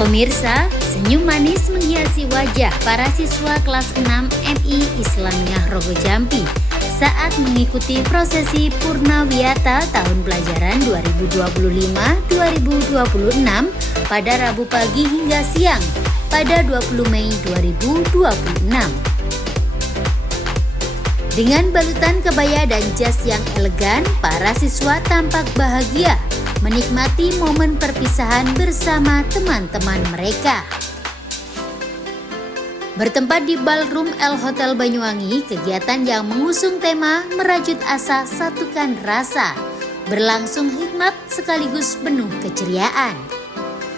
Pemirsa, senyum manis menghiasi wajah para siswa kelas 6 MI Islamiyah Rogo Jampi saat mengikuti prosesi Purnawiyata tahun pelajaran 2025-2026 pada Rabu pagi hingga siang pada 20 Mei 2026. Dengan balutan kebaya dan jas yang elegan, para siswa tampak bahagia menikmati momen perpisahan bersama teman-teman mereka. Bertempat di Ballroom El Hotel Banyuwangi, kegiatan yang mengusung tema Merajut Asa Satukan Rasa berlangsung hikmat sekaligus penuh keceriaan.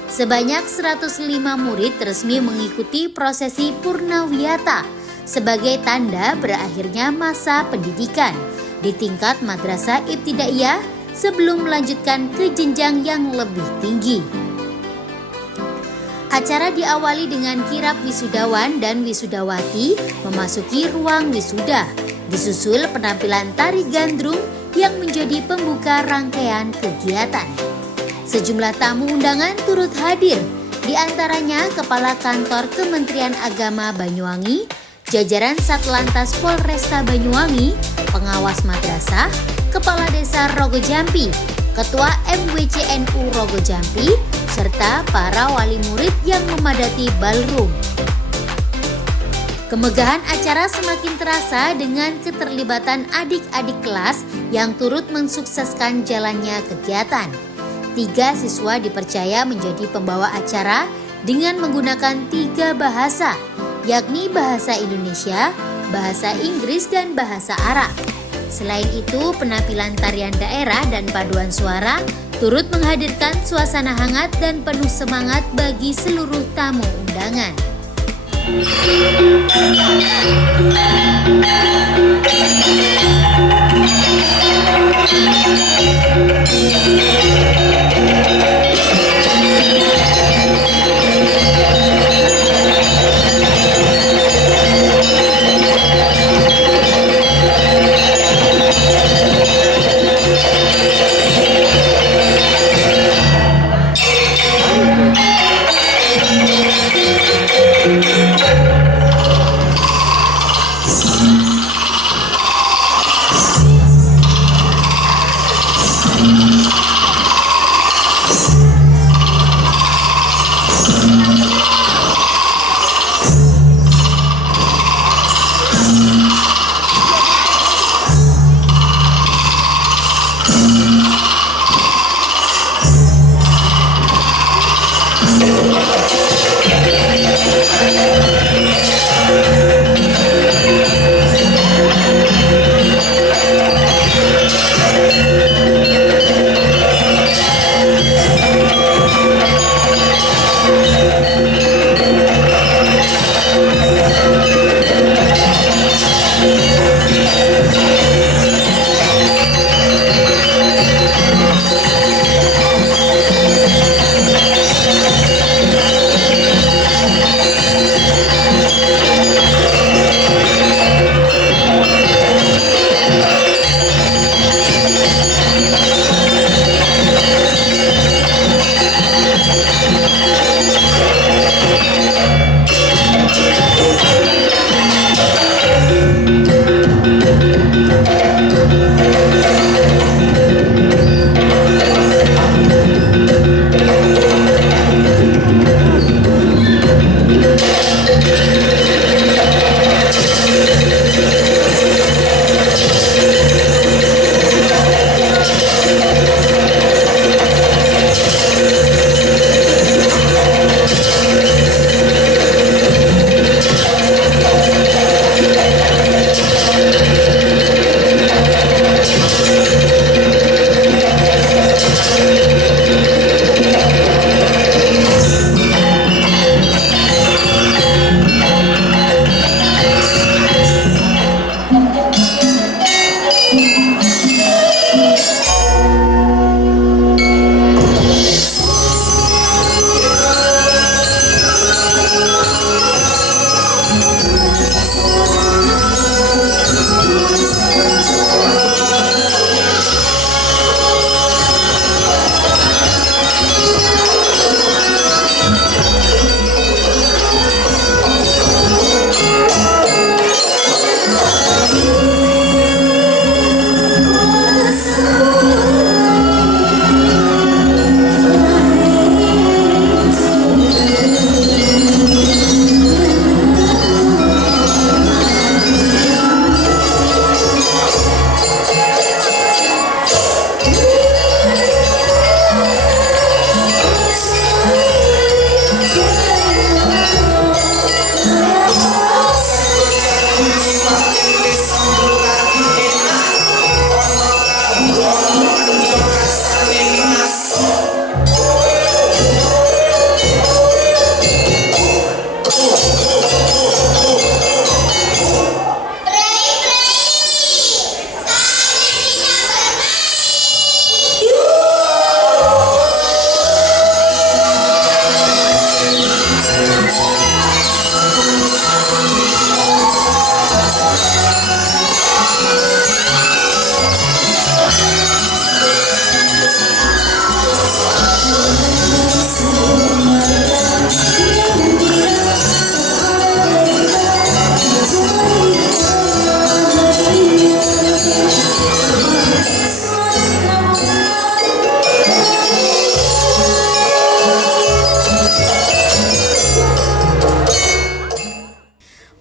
Sebanyak 105 murid resmi mengikuti prosesi Purnawiyata sebagai tanda berakhirnya masa pendidikan di tingkat Madrasah Ibtidaiyah sebelum melanjutkan ke jenjang yang lebih tinggi. Acara diawali dengan kirap wisudawan dan wisudawati memasuki ruang wisuda, disusul penampilan tari gandrung yang menjadi pembuka rangkaian kegiatan. Sejumlah tamu undangan turut hadir, di antaranya Kepala Kantor Kementerian Agama Banyuwangi, jajaran Satlantas Polresta Banyuwangi, pengawas madrasah, Kepala Desa Rogo Jampi, Ketua MWCNU Rogo Jampi, serta para wali murid yang memadati ballroom. Kemegahan acara semakin terasa dengan keterlibatan adik-adik kelas yang turut mensukseskan jalannya kegiatan. 3 siswa dipercaya menjadi pembawa acara dengan menggunakan 3 bahasa, yakni bahasa Indonesia, bahasa Inggris, dan bahasa Arab. Selain itu, penampilan tarian daerah dan paduan suara turut menghadirkan suasana hangat dan penuh semangat bagi seluruh tamu undangan.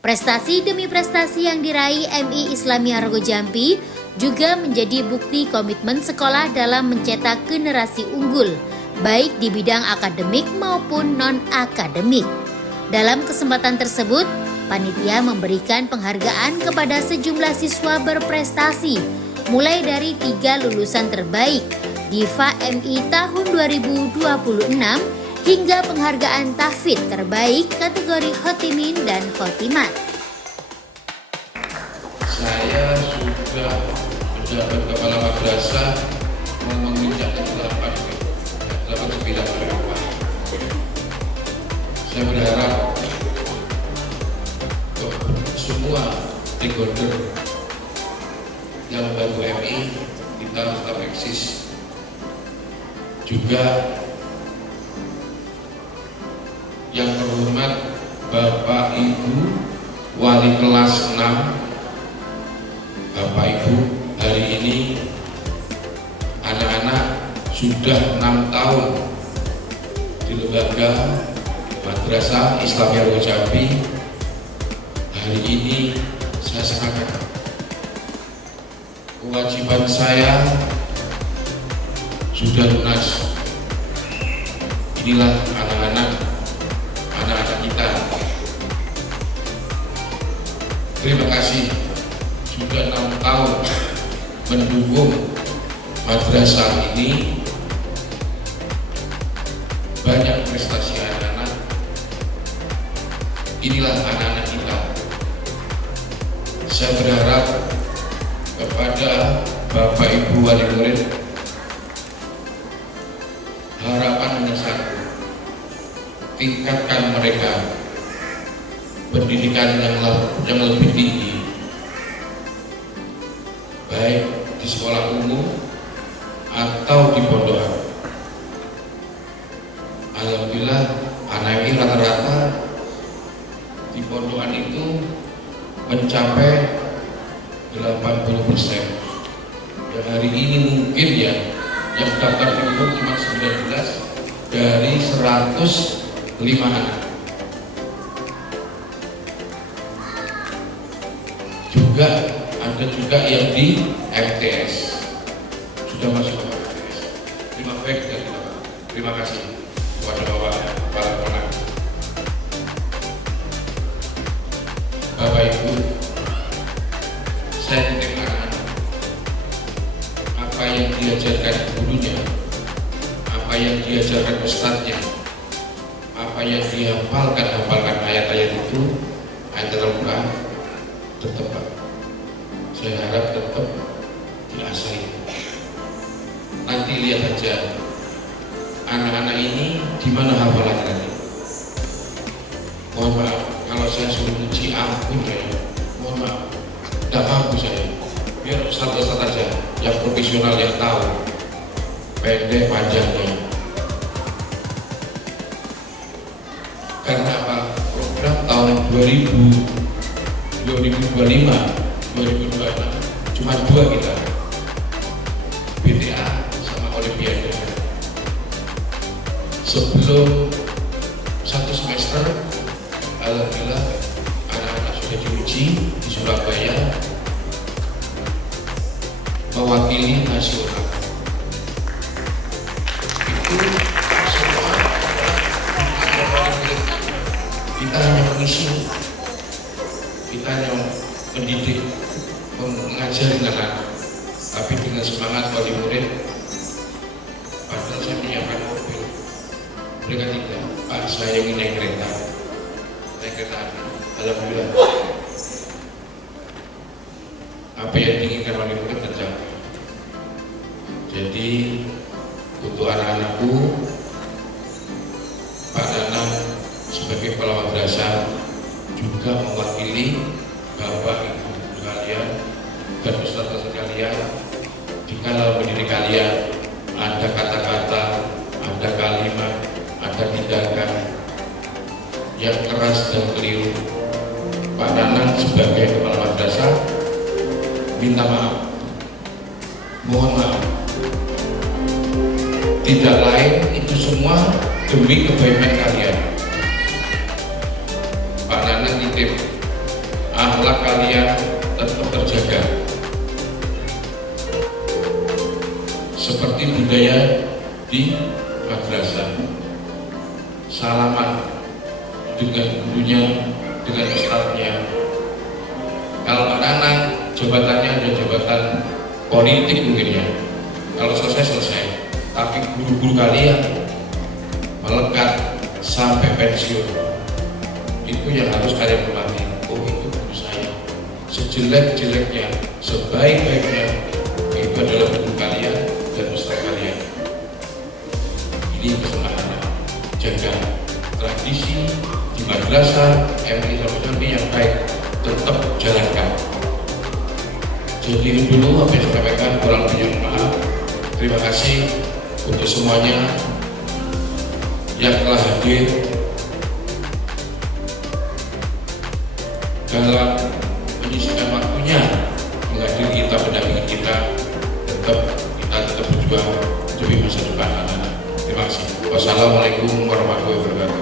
Prestasi demi prestasi yang diraih MI Islamiyah Rogo Jambi juga menjadi bukti komitmen sekolah dalam mencetak generasi unggul, baik di bidang akademik maupun non-akademik. Dalam kesempatan tersebut, panitia memberikan penghargaan kepada sejumlah siswa berprestasi, mulai dari 3 lulusan terbaik Diva MI tahun 2026 hingga penghargaan tahfidz terbaik kategori Khotimin dan Khotimat. Saya sudah menjabat kepala madrasah menginjak 89 berapa. Saya berharap semua stakeholder yang membantu MI kita tetap eksis. Juga yang terhormat Bapak Ibu Wali kelas 6, Bapak Ibu, hari ini anak-anak sudah 6 tahun di lembaga Madrasah Islamiyah Rogo Jambi. Hari ini saya serahkan kewajiban saya sudah lunas. Inilah anak-anak kita. Terima kasih sudah 6 tahun mendukung madrasah ini. Banyak prestasi anak-anak. Inilah anak-anak kita. Saya berharap kepada Bapak Ibu wali murid, harapan hanya satu, tingkatkan mereka pendidikan yang lebih tinggi, baik di sekolah umum atau di pondokan. Alhamdulillah anak ini rata-rata di pondokan itu mencapai 80%. Dan hari ini mungkin ya yang daftar di umum cuma 19 dari 105 anak. Juga ada juga yang di FTS sudah masuk ke FTS. Terima kasih kepada Bapak Kepala Ponak. Bapak Ibu, saya titipkan apa yang diajarkan gurunya, apa yang diajarkan ustadznya, apa yang dihafalkan ayat-ayat itu, ayat Al-Quran tetap. Saya harap tetap diasah. Nanti lihat aja anak-anak ini di mana hafalan tadi. Mohon maaf kalau saya suruh uji, ampun saya. Mohon maaf, tidak mampu saya. Biar ustadz aja yang profesional yang tahu pendek panjangnya. Karena apa? Program tahun 2025, 2026 cuma 2 kita, BTA sama Olimpiade. Sebelum 1 semester, alhamdulillah anak-anak sudah diuji di Surabaya mewakili nasional. Itu semua Kita hanya mengisi, kita hanya mendidik, mengajari anak, tapi dengan semangat wali murid. Padahal saya menyiapkan mobil, mereka tidak. Pak, saya ingin naik kereta api. Alhamdulillah, apa yang diinginkan wali murid tercapai. Jadi untuk anak-anakku, Pak Nanang sebagai kepala madrasah juga mewakili Bapak Ibu kalian dan ustaz sekalian. Jika mendidik kalian ada kata-kata, ada kalimat, ada tindakan yang keras dan keliru, Pak Nanang sebagai kepala madrasah minta maaf, mohon maaf. Tidak lain, itu semua demi kebaikan kalian. Pak Nanang titip, akhlak kalian tetap terjaga seperti budaya di madrasah. Salaman dengan gurunya, dengan ustadznya. Kalau Pak Nanang jabatannya ada jabatan politik mungkin ya, kalau selesai, tapi guru-guru kalian melekat sampai pensiun. Itu yang harus kalian hormati. Oh, itu guru saya, sejelek-jeleknya, sebaik-baiknya, itu adalah guru kalian dan ustaz kalian. Ini kesempatan jaga tradisi di madrasah MI Sampai yang baik, tetap jalankan. Jadi ini dulu apa yang saya sampaikan, kurang lebih maaf. Terima kasih untuk semuanya yang telah hadir dalam menyisikan waktunya menghadiri kita, mendampingi kita. Kita tetap berjuang demi masa depan anak-anak. Terima kasih. Wassalamualaikum warahmatullahi wabarakatuh.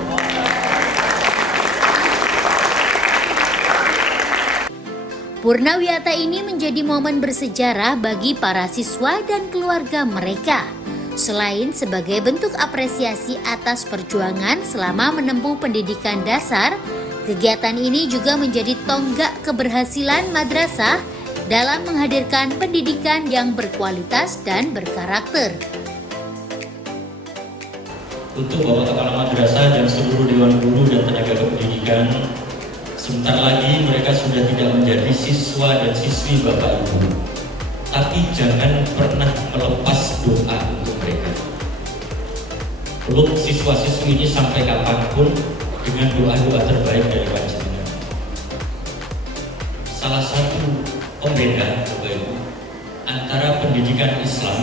Purnawiyata ini menjadi momen bersejarah bagi para siswa dan keluarga mereka. Selain sebagai bentuk apresiasi atas perjuangan selama menempuh pendidikan dasar, kegiatan ini juga menjadi tonggak keberhasilan madrasah dalam menghadirkan pendidikan yang berkualitas dan berkarakter. Untuk Bapak Kepala Madrasah dan seluruh Dewan Guru dan tenaga kependidikan, sebentar lagi mereka sudah tidak menjadi siswa dan siswi Bapak Ibu. Tapi jangan pernah melepas doa untuk mereka. Peluk siswa-siswi ini sampai kapanpun dengan doa-doa terbaik dari panjenengan. Salah satu pembeda Bapak Ibu antara pendidikan Islam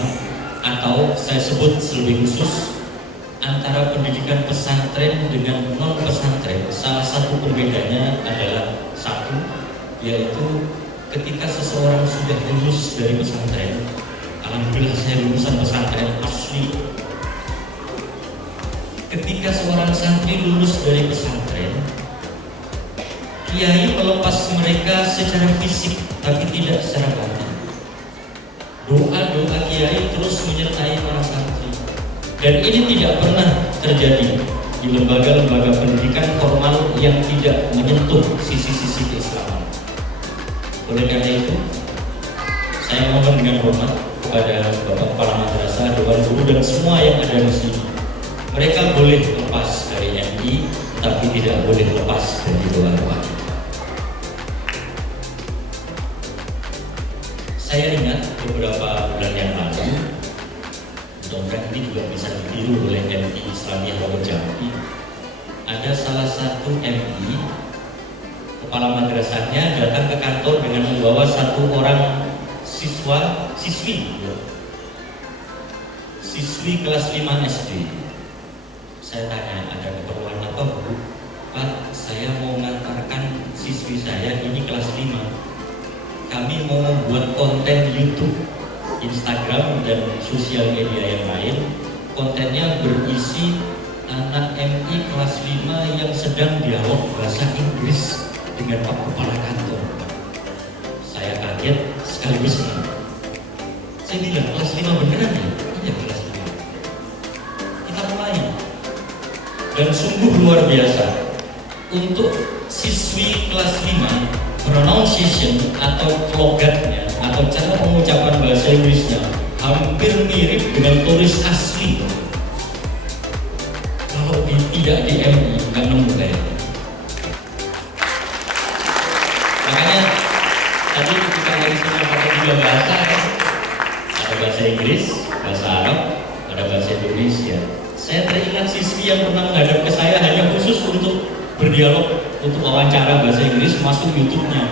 atau saya sebut lebih khusus antara pendidikan pesantren dengan non pesantren, salah satu pembedanya adalah satu, yaitu ketika seseorang sudah lulus dari pesantren. Alhamdulillah saya lulusan pesantren asli. Ketika seorang santri lulus dari pesantren, kiai melepas mereka secara fisik tapi tidak secara batin. Doa-doa kiai terus menyertai para santri. Dan ini tidak pernah terjadi di lembaga-lembaga pendidikan formal yang tidak menyentuh sisi-sisi keislaman. Oleh karena itu, saya mohon dengan hormat kepada Bapak Kepala Madrasah, Dewan Guru dan semua yang ada di sini. Mereka boleh lepas dari MI, tapi tidak boleh lepas dari doa-doa. Saya ingat beberapa bulan yang lalu, mudah-mudahan ini juga bisa ditiru oleh MI Islamiyah Bogor Jambi. Ada salah satu MI, kepala madrasahnya datang ke kantor dengan membawa satu orang siswi kelas 5 SD. Saya tanya, ada keperluan apa Bu? Pak, saya mau mengantarkan siswi saya ini kelas 5. Kami mau membuat konten YouTube, Instagram dan sosial media yang lain. Kontennya berisi anak MI kelas 5 yang sedang dialog bahasa Inggris dengan Pak Kepala Kantor. Saya kaget sekaligus senang. Saya bilang, kelas 5 beneran ya? Iya, kelas 5. Kita mulai. Dan sungguh luar biasa. untuk siswi kelas 5 pronunciation atau logatnya atau cara pengucapan bahasa Inggrisnya hampir mirip dengan tulis asli. Kalau tidak di MI nggak nemu kayaknya. Makanya tadi ketika dari sini pakai 3 bahasa ya. Ada bahasa Inggris, bahasa Arab, ada bahasa Indonesia. Saya teringat siswi yang pernah menghadap ke saya hanya khusus untuk berdialog, untuk wawancara bahasa Inggris, masuk YouTube-nya.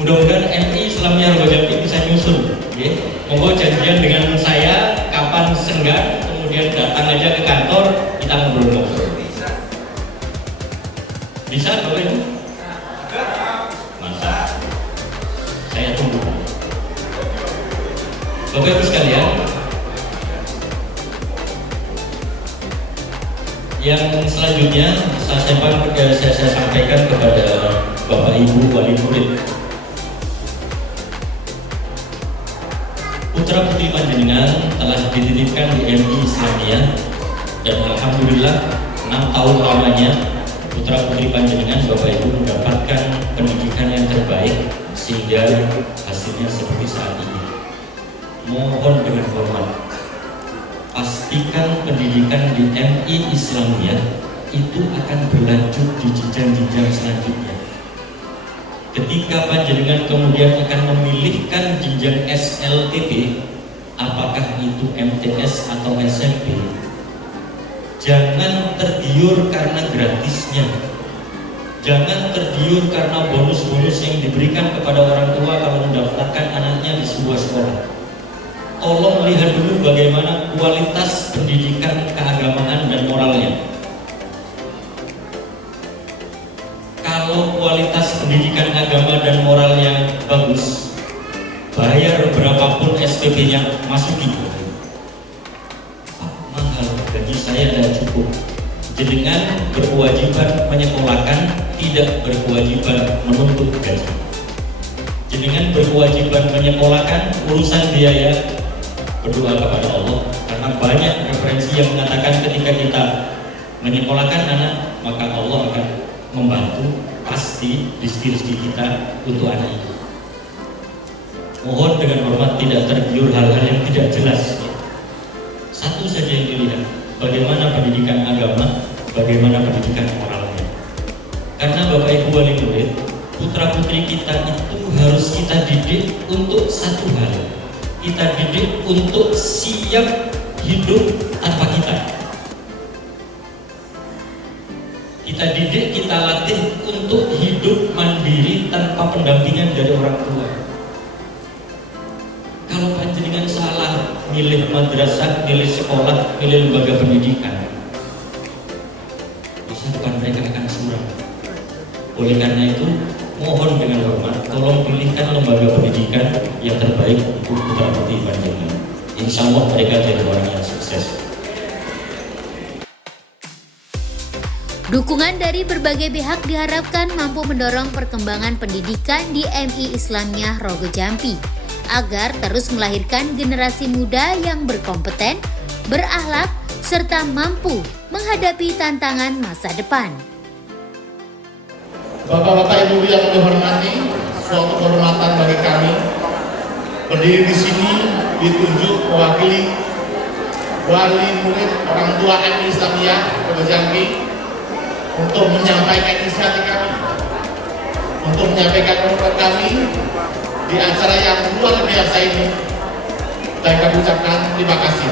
Mudah-mudahan MI Islamiyah Rogo Jambi bisa nyusul. Ya. Monggo janjian dengan saya kapan senggang, kemudian datang aja ke kantor, kita ngobrol-ngobrol. Bisa Bapak Ibu? Mantap. Saya tunggu. Bapak Ibu sekalian, yang selanjutnya saya sampaikan kepada Bapak Ibu wali murid. Putra putri panjenengan telah dititipkan di MI Islamiyah dan alhamdulillah 6 tahun lamanya putra putri panjenengan Bapak Ibu mendapatkan pendidikan yang terbaik sehingga hasilnya seperti saat ini. Mohon dengan hormat, pastikan pendidikan di MI Islamiyah itu akan berlanjut di jenjang-jenjang selanjutnya. Ketika panjenengan kemudian akan memilihkan jenjang SLTP, apakah itu MTS atau SMP, jangan tergiur karena gratisnya, jangan tergiur karena bonus-bonus yang diberikan kepada orang tua kalau mendaftarkan anaknya di sebuah sekolah. Tolong lihat dulu bagaimana kualitas pendidikan keagamaan dan moralnya. Kalau kualitas pendidikan agama dan moralnya bagus, bayar berapapun SPP-nya masuki. Mahal, gaji saya tidak cukup. Jenengan berkewajiban menyekolahkan, tidak berkewajiban menuntut gaji. Jenengan berkewajiban menyekolahkan, urusan biaya berdoa kepada Allah, karena banyak referensi yang mengatakan ketika kita menyekolahkan anak, maka Allah akan membantu pasti rezeki kita untuk anak itu. Mohon dengan hormat tidak tergiur hal-hal yang tidak jelas. Satu saja yang dilihat, bagaimana pendidikan agama, bagaimana pendidikan moralnya. Karena Bapak Ibu wali murid, putra putri kita itu harus kita didik untuk satu hal. Kita didik untuk siap hidup tanpa kita. Kita didik, kita latih untuk hidup mandiri tanpa pendampingan dari orang tua. Kalau panjenengan salah milih madrasah, milih sekolah, milih lembaga pendidikan, masa depan mereka akan suram. Oleh karena itu, mohon dengan hormat, tolong pilihkan lembaga pendidikan yang terbaik untuk putra putri panjenengan. Insya Allah mereka jadi orang yang sukses. Dukungan dari berbagai pihak diharapkan mampu mendorong perkembangan pendidikan di MI Islamiyah Rogo Jambi agar terus melahirkan generasi muda yang berkompeten, berakhlak, serta mampu menghadapi tantangan masa depan. Bapak-bapak Ibu yang dihormati, suatu kehormatan bagi kami berdiri di sini ditunjuk mewakili wali murid orang tua MI Islamiyah Rogo Jambi untuk menyampaikan isi hati kami, untuk menyampaikan pendapat kami di acara yang luar biasa ini. Dan kami ucapkan terima kasih.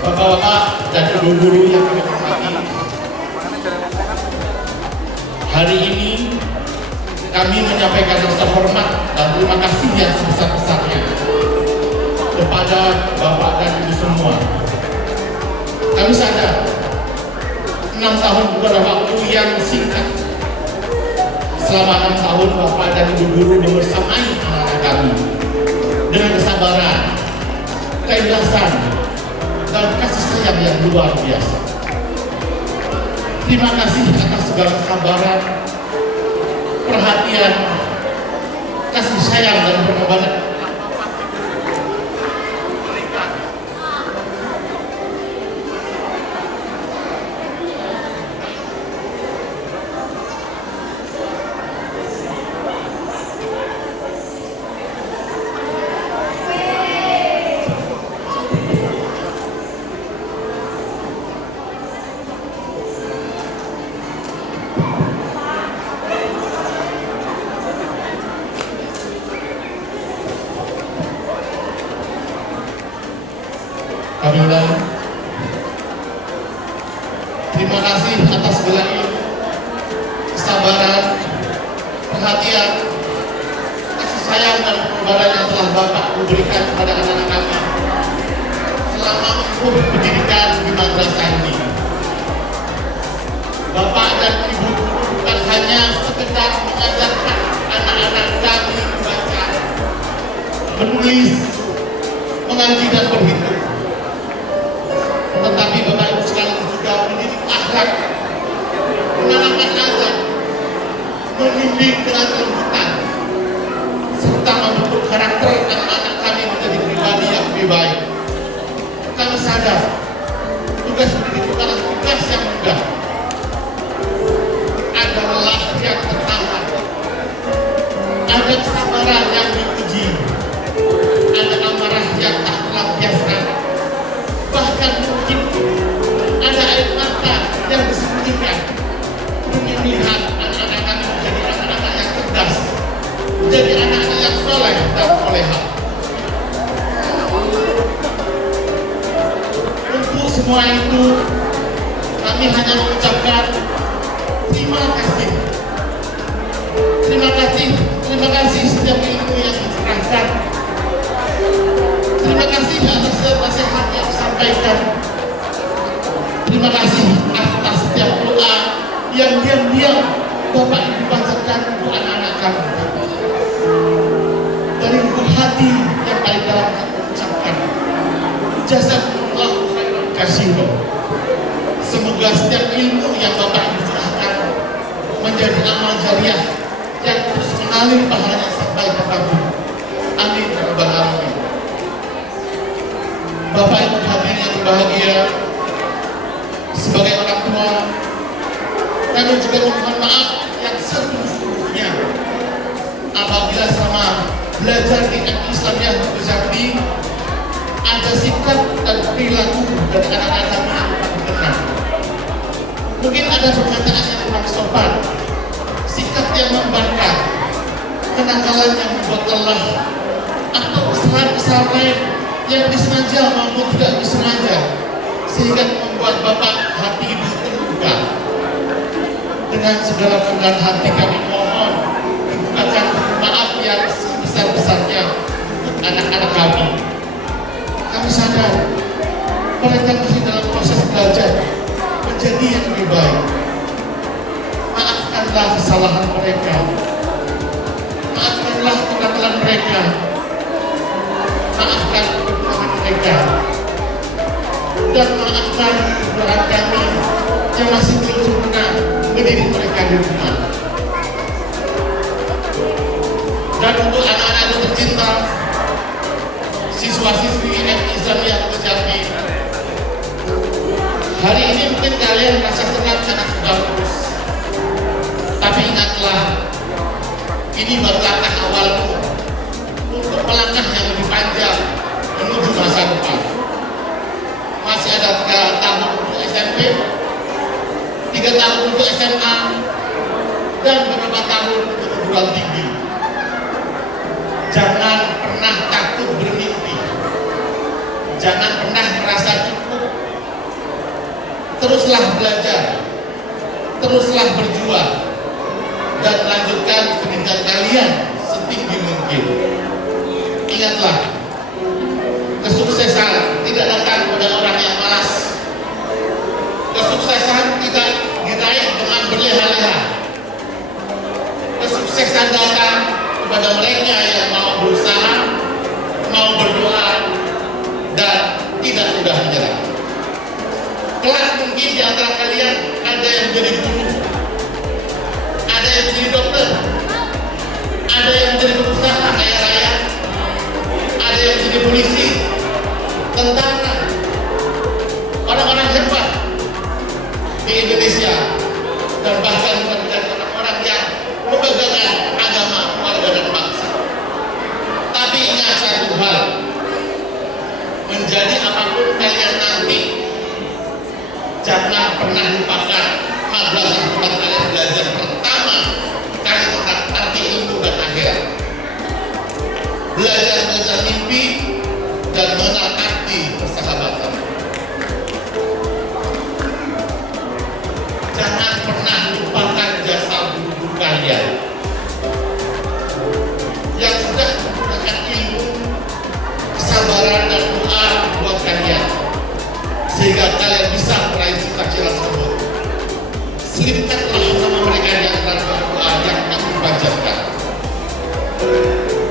Bapak-bapak dan ibu guru yang kami hormati, hari ini kami menyampaikan rasa hormat dan terima kasih yang sebesar-besarnya kepada Bapak dan Ibu semua. Kami sadar 6 tahun bukanlah waktu yang singkat. Selama 6 tahun Bapak dan Ibu guru membersamai anak-anak kami dengan kesabaran, keikhlasan, dan kasih sayang yang luar biasa. Terima kasih atas segala kesabaran, perhatian, kasih sayang dan pengorbanan. Terima kasih atas segala ilmu, kesabaran, perhatian, kasih sayang dan pengorbanan yang telah Bapak memberikan kepada anak-anak kami selama menempuh pendidikan di madrasah ini. Bapak dan Ibu bukan hanya sekedar mengajarkan anak-anak kami membaca, menulis, mengaji dan berhitung, tetapi Bapak Ibu sekalian juga mendidik akhlak, menanamkan adab, membimbing dengan kelembutan, serta membentuk karakter anak-anak kami menjadi pribadi yang lebih baik. Kami sadar tugas mendidik bukanlah tugas yang mudah. Ada lelah yang tertahan, ada kesabaran yang diuji, ada amarah yang tak terlampiaskan, bahkan mungkin ada air mata yang disembunyikan demi melihat anak-anak kami menjadi anak-anak yang cerdas, menjadi anak-anak yang soleh dan solehah. Untuk semua itu, kami hanya mengucapkan terima kasih. Terima kasih setiap ilmu yang dicerahkan. Terima kasih atas setiap nasihat yang disampaikan. Terima kasih atas setiap doa yang diam-diam Bapak Ibu bacakan untuk anak-anak kami. Dari lubuk hati yang paling dalam kami ucapkan, jazakumullah khairan katsira. Semoga setiap ilmu yang Bapak Ibu curahkan menjadi amal jariah yang terus mengalir pahalanya sampai ke kami. Amin ya rabbal alamin. Bapak Ibu hadirin yang berbahagia, sebagai orang tua, kami juga memohon maaf yang setulus-tulusnya apabila selama belajar di Islamiyah Jambi ada sikap dan perilaku dari anak-anak kami yang kurang benar. Mungkin ada perkataan yang kurang sopan, sikap yang membangkang, kenakalan yang membuat lelah, atau kesalahan-kesalahan lain yang disengaja maupun tidak disengaja, sehingga membuat Bapak hati Ibu terluka. Dengan segala kerendahan hati kami mohon dibukakan maaf yang sebesar-besarnya untuk anak-anak kami. Kami sadar mereka masih dalam proses belajar menjadi yang lebih baik. Maafkanlah kesalahan mereka, maafkanlah kenakalan mereka, maafkan kekurangan mereka, dan maafkan kekurangan kami yang masih belum sempurna mendidik mereka di rumah. Dan untuk anak-anak yang tercinta, siswa-siswi Islamiyah Jambi, hari ini mungkin kalian merasa senang karena sudah lulus. Tapi ingatlah, ini baru langkah awalmu untuk melangkah yang lebih panjang menuju masa depan. Masih ada 3 tahun untuk SMP, 3 tahun untuk SMA, dan beberapa tahun untuk perguruan tinggi. Jangan pernah takut bermimpi, jangan pernah merasa cukup. Teruslah belajar, teruslah berjuang, dan lanjutkan pendidikan kalian setinggi mungkin. Ingatlah, kesuksesan tidak datang pada orang yang malas. Kesuksesan tidak diraih dengan berleha-leha. Kesuksesan datang kepada mereka yang mau berusaha, mau berdoa, dan tidak mudah menyerah. Kelak mungkin di antara kalian ada yang menjadi guru, ada yang menjadi dokter, ada yang menjadi pengusaha kaya raya, ada yang menjadi polisi, tentara, orang-orang hebat di Indonesia, dan bahkan menjadi orang-orang yang membanggakan agama, keluarga, dan bangsa. Tapi ingat satu hal, menjadi apapun kalian nanti, jangan pernah lupakan madrasah tempat kalian belajar pertama kali tentang arti ilmu dan akhirat. Belajar mengejar mimpi dan mengenal arti persahabatan. jangan pernah lupakan jasa guru kalian yang sudah menggunakan ilmu, kesabaran dan doa buat kalian sehingga kalian bisa meraih cita-cita tersebut. Selipkanlah nama mereka di antara doa yang kami panjatkan.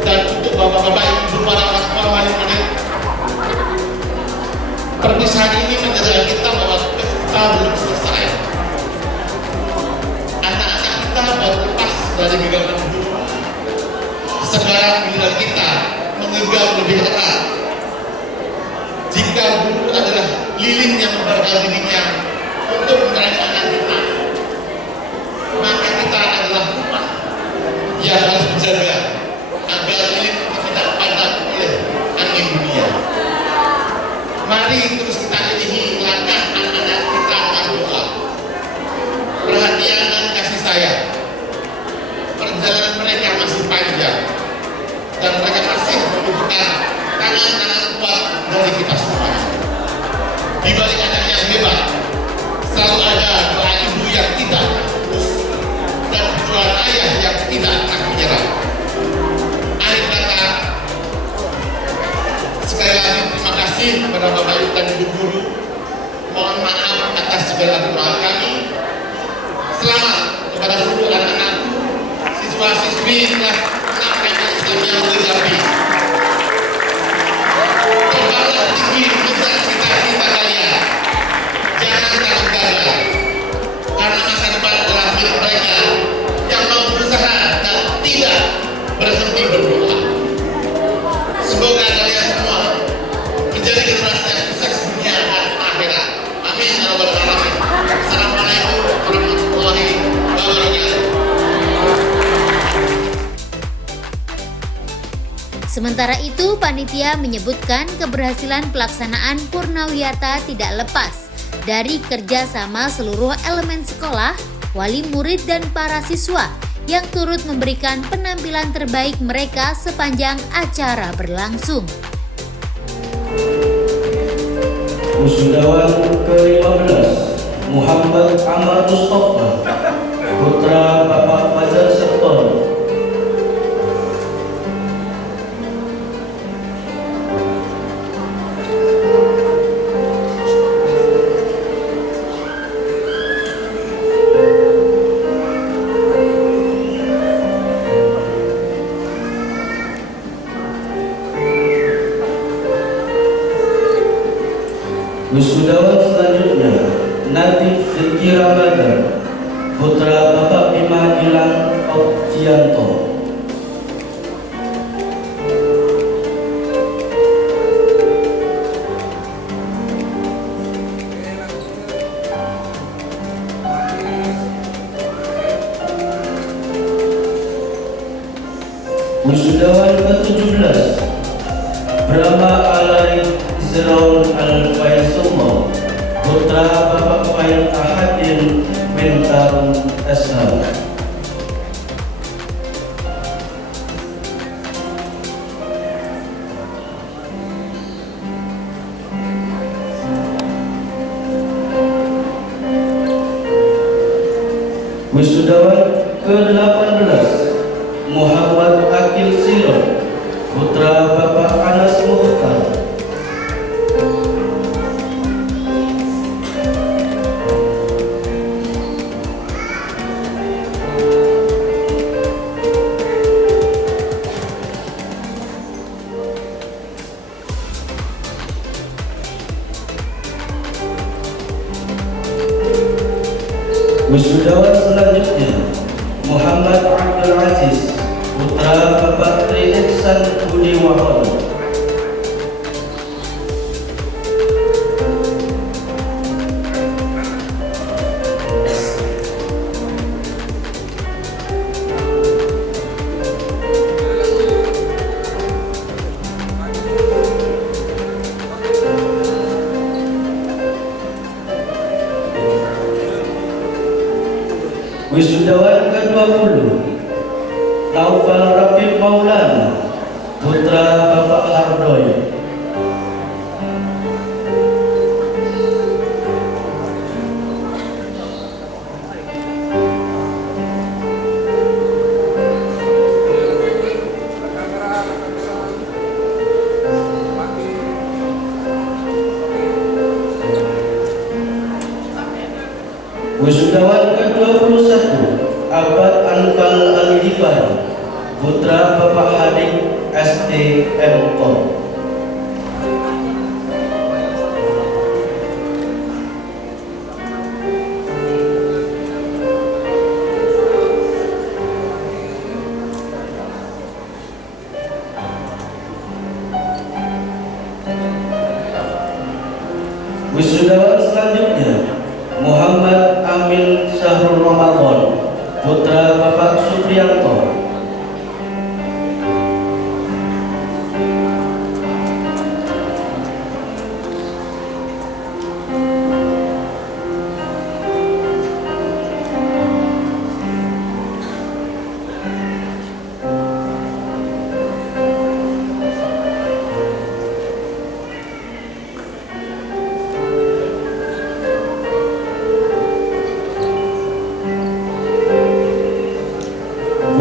Dan untuk bapak-bapak, ibu, para orang tua, wali-wali, perpisahan ini menjelaskan kita bahwa kita belum selesai. Anak-anak kita baru lepas dari genggaman guru. Sekarang giliran kita menggenggam lebih erat. Jika guru adalah lilin yang membakar dirinya untuk mencari anak kita, maka kita adalah rumah yang harus menjaga agar lilin tidak padam oleh angin dunia. Mari terus kita iringi langkah anak-anak kita dengan doa, perhatian dan kasih sayang. Perjalanan mereka masih panjang dan mereka masih membutuhkan tangan-tangan kuat dari kita semua. Di balik anak yang hebat, selalu ada doa ibu yang tidak putus dan perjuangan ayah yang tidak akan menyerah. Akhir kata, sekali lagi terima kasih kepada Bapak Ibu dan Ibu Guru. Mohon maaf atas segala doa kami. Selamat kepada seluruh anak-anakku, siswa-siswi kelas 6 Islamiyah Nurjabi. Terbanglah tinggi mengejar cita-cita kalian. Jangan takut gagal, karena masa depan adalah milik mereka yang mau berusaha dan tidak berhenti berdoa. Semoga kalian semua menjadi generasi yang sukses dunia dan akhirat. Amin ya rabbal alamin. Assalamualaikum warahmatullahi wabarakatuh. Sementara itu, panitia menyebutkan keberhasilan pelaksanaan Purnawiyata tidak lepas dari kerjasama seluruh elemen sekolah, wali murid dan para siswa yang turut memberikan penampilan terbaik mereka sepanjang acara berlangsung. Wisudawan ke-15 Muhammad Amar Mustafa, putra Bapak Fajar Sertono. Wisudawan selanjutnya Natif Zeki Ramadan, putra Bapak Bima Gilang Okjianto. Wisudawan ke-17 Brahma Alari Zeraul Al-Faisumo, putra Bapak Fail Ahadin bin Tarun Asham. Wisudawan ke-18 Muhammad Akil Siro, putra Bapak Anas Mukhtar. Wisudawan selanjutnya Muhammad Abdul Aziz, putra Bapak Tri Ihsan Budi Wahono. Wisudawan ke-20 Naufal Rafiq Maulana, putra Bapak Hardoy. Wisudawan ke-21 Abad Anfal Al-Ghifari, putra Bapak Hadik STM Kom. Wisudawan selanjutnya Muhammad Amin Syahrul Ramadan, putra Bapak Supriyanto.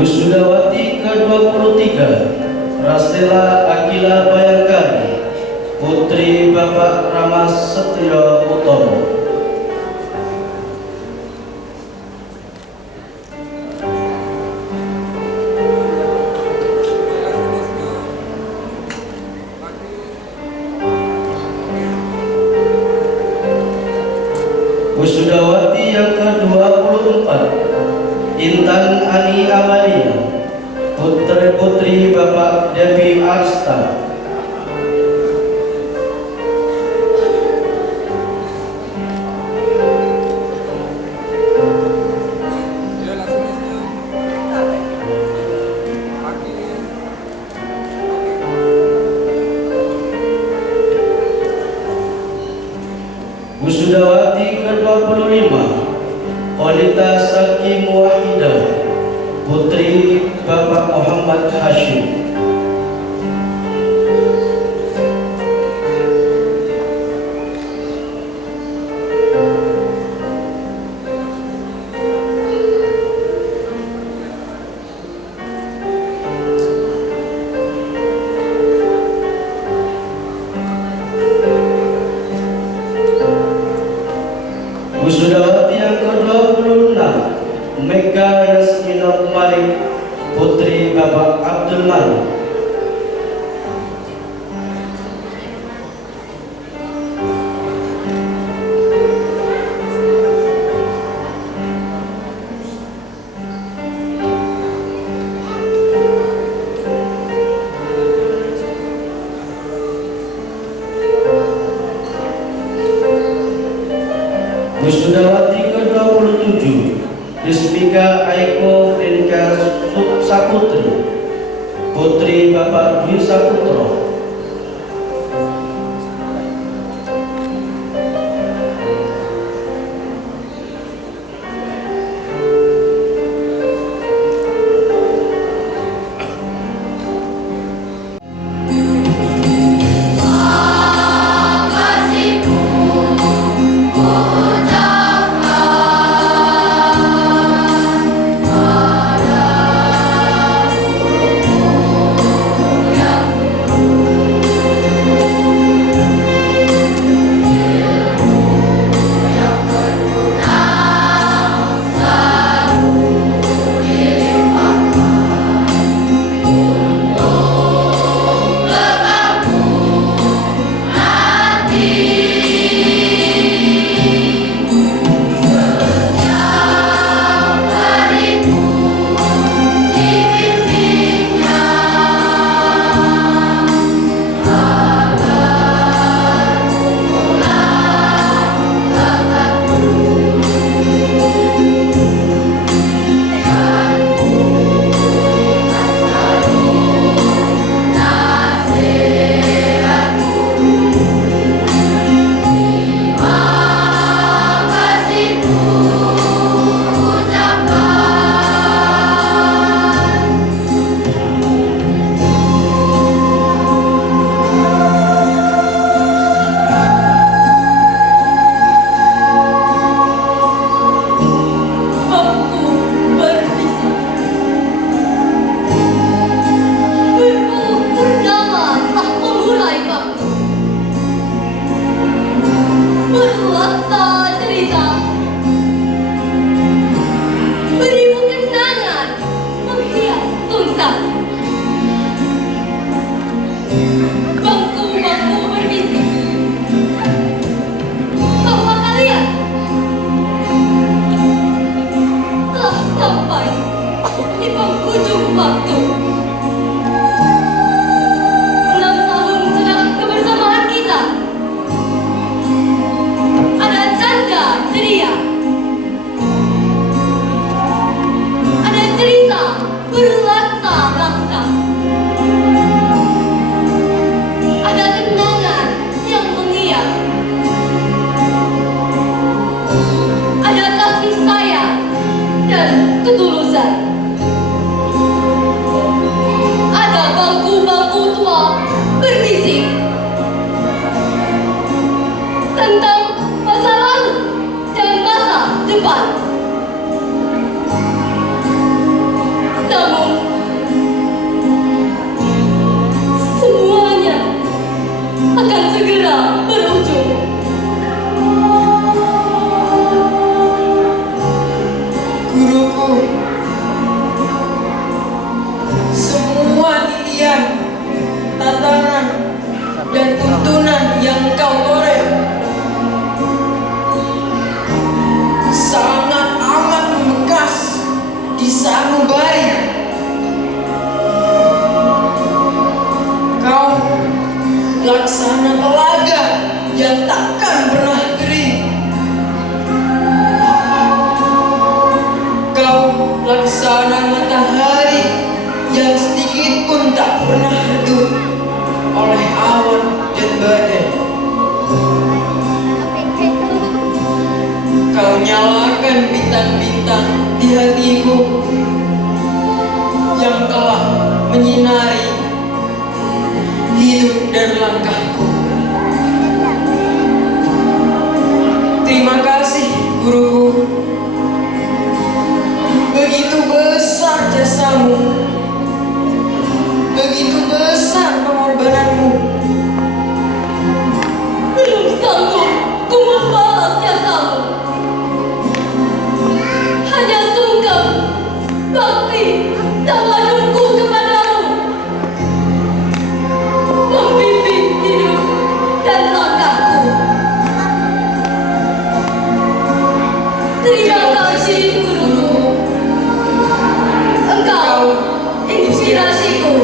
Wisudawati ke-23 Rasela Akila Bayangkari, putri Bapak Rama Setyo Utomo. Wisudawati yang ke-24 Intan Ani Amalia, putri Bapak Dewi Arsta. Wisudawati ke-25 Olita Saki Muwahidah, putri Bapak Muhammad Hashim. Wisudawati yang ke-26 Mega Yasminah Malik, putri Bapak Abdul Malik. Wisudawati ke-27 Rizmika Aiko Frinka Saputri, putri Bapak Dwi Saputro. dan ketulusan. Ada bangku-bangku tua berbisik tentang masa lalu dan masa depan. Namun, semuanya akan segera berujung. Guruku, semua titian, tantangan, dan tuntunan yang kau toreh sangat amat membekas di sanubari. Kau laksana telaga yang takkan pernah kering. Kau laksana matahari yang sedikit pun tak pernah redup oleh awan dan badai. Kau nyalakan bintang-bintang di hatiku yang telah menyinari hidup dan langkahku. Terima kasih, guruku. Begitu besar jasamu, begitu besar pengorbananmu. Belum sanggup ku membalas jasamu. Hanya sungkem, bakti, tawadukku kepadamu. Membimbing hidup dan langkahku. Terima kasih, guruku. Engkau inspirasiku.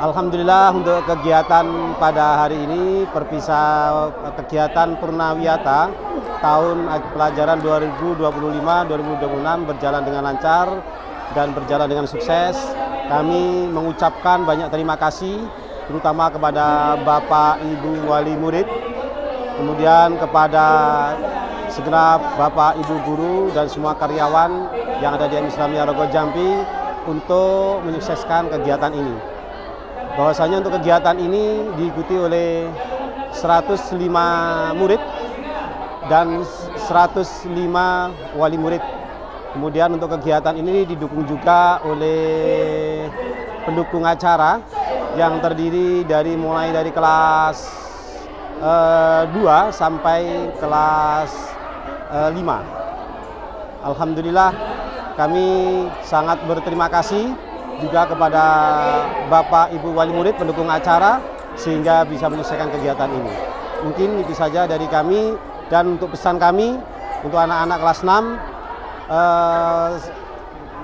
Alhamdulillah untuk kegiatan pada hari ini kegiatan Purnawiyata tahun pelajaran 2025-2026 berjalan dengan lancar dan berjalan dengan sukses. Kami mengucapkan banyak terima kasih terutama kepada Bapak Ibu Wali Murid, kemudian kepada segenap Bapak Ibu Guru dan semua karyawan yang ada di MI Islamiyah Rogo Jampi untuk menyukseskan kegiatan ini. Bahwasanya untuk kegiatan ini diikuti oleh 105 murid dan 105 wali murid. Kemudian untuk kegiatan ini didukung juga oleh pendukung acara yang terdiri mulai dari kelas 2 sampai kelas 5. Alhamdulillah kami sangat berterima kasih juga kepada Bapak Ibu Wali Murid pendukung acara sehingga bisa menyelesaikan kegiatan ini. Mungkin itu saja dari kami, dan untuk pesan kami untuk anak-anak kelas 6,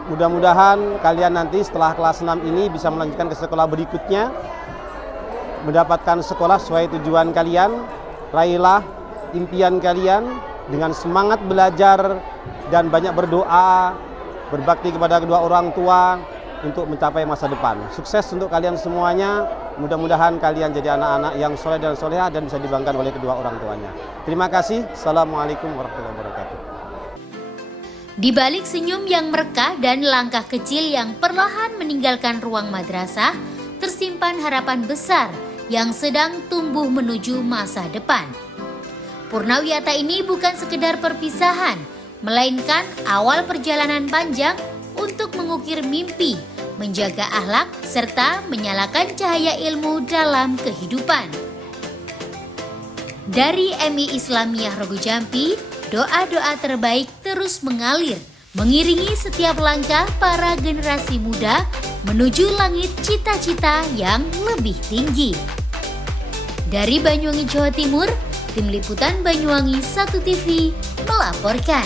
mudah-mudahan kalian nanti setelah kelas 6 ini bisa melanjutkan ke sekolah berikutnya, mendapatkan sekolah sesuai tujuan kalian. Raihlah impian kalian dengan semangat belajar dan banyak berdoa, berbakti kepada kedua orang tua untuk mencapai masa depan. Sukses untuk kalian semuanya. Mudah-mudahan kalian jadi anak-anak yang soleh dan solehah dan bisa dibanggakan oleh kedua orang tuanya. Terima kasih. Assalamualaikum warahmatullahi wabarakatuh. Di balik senyum yang merekah dan langkah kecil yang perlahan meninggalkan ruang madrasah, tersimpan harapan besar yang sedang tumbuh menuju masa depan. Purnawiyata ini bukan sekedar perpisahan, melainkan awal perjalanan panjang untuk mengukir mimpi, menjaga akhlak, serta menyalakan cahaya ilmu dalam kehidupan. Dari MI Islamiyah Rogo Jampi, doa-doa terbaik terus mengalir, mengiringi setiap langkah para generasi muda menuju langit cita-cita yang lebih tinggi. Dari Banyuwangi, Jawa Timur, Tim Liputan Banyuwangi 1 TV melaporkan.